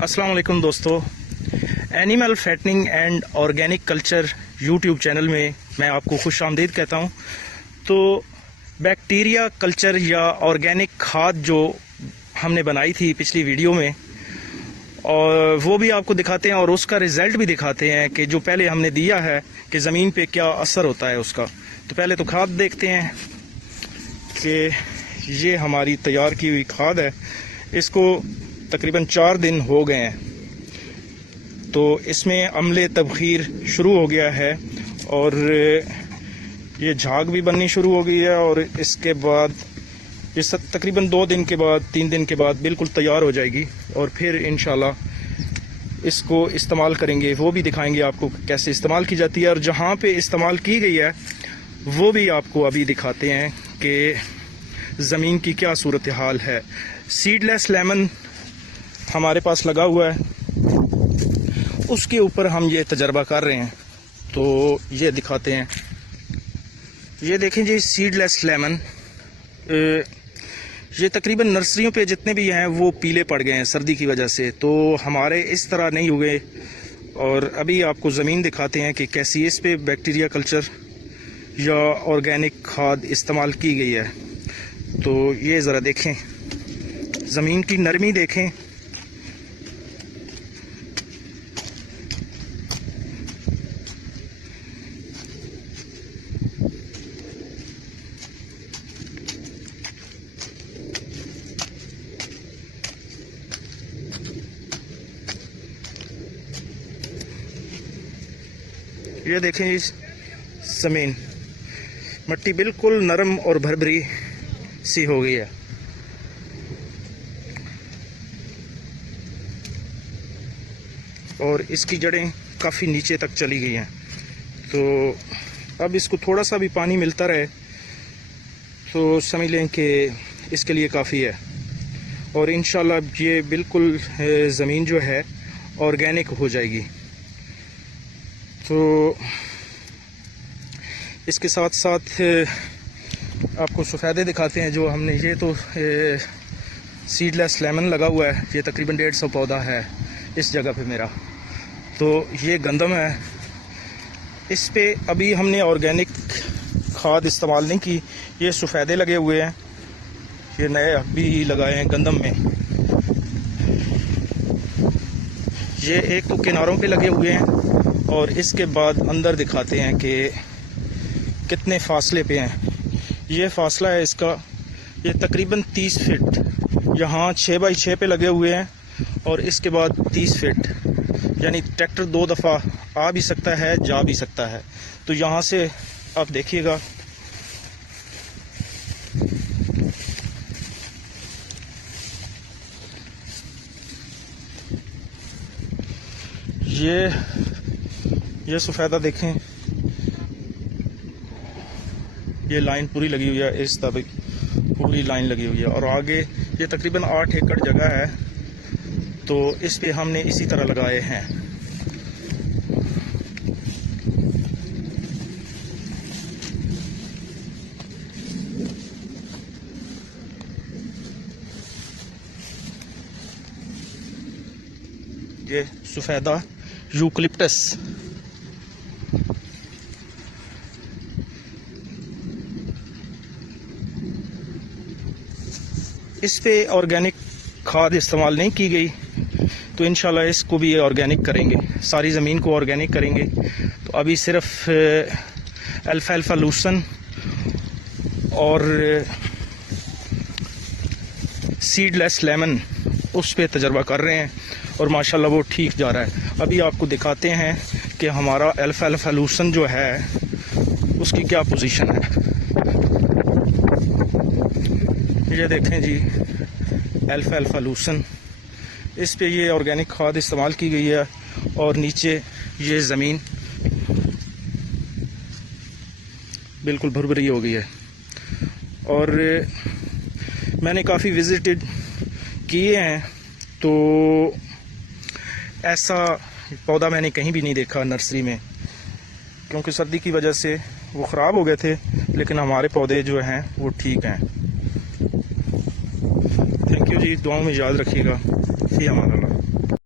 अस्सलाम वालेकुम दोस्तों, animal fattening and organic culture YouTube channel में मैं आपको खुश आमदीद कहता हूं। तो बैक्टीरिया कल्चर या ऑर्गेनिक खाद जो हमने बनाई थी पिछली वीडियो में, और वो भी आपको दिखाते हैं और उसका रिज़ल्ट भी दिखाते हैं कि जो पहले हमने दिया है कि ज़मीन पे क्या असर होता है उसका। तो पहले तो खाद देखते हैं कि ये हमारी तैयार की हुई खाद है। इसको तकरीबन 4 दिन हो गए हैं, तो इसमें अम्ले तबखीर शुरू हो गया है और ये झाग भी बननी शुरू हो गई है। और इसके बाद ये तकरीबन 2 दिन के बाद 3 दिन के बाद बिल्कुल तैयार हो जाएगी और फिर इंशाल्लाह इसको इस्तेमाल करेंगे। वो भी दिखाएंगे आपको कैसे इस्तेमाल की जाती है, और जहाँ पे इस्तेमाल की गई है वो भी आपको अभी दिखाते हैं कि ज़मीन की क्या सूरत हाल है। सीडलेस लेमन हमारे पास लगा हुआ है, उसके ऊपर हम ये तजर्बा कर रहे हैं। तो ये दिखाते हैं, ये देखें जी, सीडलेस लेमन। ये तकरीबन नर्सरियों पे जितने भी हैं वो पीले पड़ गए हैं सर्दी की वजह से, तो हमारे इस तरह नहीं हुए। और अभी आपको ज़मीन दिखाते हैं कि कैसी इस पे बैक्टीरिया कल्चर या ऑर्गेनिक खाद इस्तेमाल की गई है। तो ये ज़रा देखें, ज़मीन की नरमी देखें। ये देखें इस ज़मीन, मिट्टी बिल्कुल नरम और भरभरी सी हो गई है। और इसकी जड़ें काफ़ी नीचे तक चली गई हैं। तो अब इसको थोड़ा सा भी पानी मिलता रहे तो समझ लें कि इसके लिए काफ़ी है। और इंशाल्लाह ये बिल्कुल ज़मीन जो है ऑर्गेनिक हो जाएगी। तो इसके साथ साथ आपको सफ़ेदे दिखाते हैं जो हमने। ये तो सीडलेस लेमन लगा हुआ है, ये तकरीबन 150 पौधा है इस जगह पे मेरा। तो ये गंदम है, इस पे अभी हमने ऑर्गेनिक खाद इस्तेमाल नहीं की। ये सफ़ेदे लगे हुए हैं, ये नए अभी लगाए हैं गंदम में। ये एक तो किनारों पे लगे हुए हैं, और इसके बाद अंदर दिखाते हैं कि कितने फासले पे हैं। ये फासला है इसका, ये तकरीबन 30 फीट। यहाँ 6 बाई 6 पे लगे हुए हैं, और इसके बाद 30 फीट, यानी ट्रैक्टर 2 दफ़ा आ भी सकता है, जा भी सकता है। तो यहाँ से आप देखिएगा, ये सफ़ेदा देखें, ये लाइन पूरी लगी हुई है, इस तब पूरी लाइन लगी हुई है। और आगे ये तकरीबन 8 एकड़ जगह है, तो इस पे हमने इसी तरह लगाए हैं। ये सफ़ेदा यूकलिप्टस, इस पे ऑर्गेनिक खाद इस्तेमाल नहीं की गई, तो इंशाल्लाह इसको भी ऑर्गेनिक करेंगे, सारी ज़मीन को ऑर्गेनिक करेंगे। तो अभी सिर्फ अल्फाल्फा लूसन और सीडलेस लेमन उस पे तजर्बा कर रहे हैं, और माशाल्लाह वो ठीक जा रहा है। अभी आपको दिखाते हैं कि हमारा अल्फाल्फा लूसन जो है उसकी क्या पोजीशन है। ये देखें जी, अल्फाल्फा लूसन, इस पे ये ऑर्गेनिक खाद इस्तेमाल की गई है। और नीचे ये ज़मीन बिल्कुल भरभरी हो गई है। और मैंने काफ़ी विजिटेड किए हैं, तो ऐसा पौधा मैंने कहीं भी नहीं देखा नर्सरी में, क्योंकि सर्दी की वजह से वो ख़राब हो गए थे। लेकिन हमारे पौधे जो हैं वो ठीक हैं। थैंक यू जी, दुआओं में याद रखिएगा। फी अमान अल्लाह।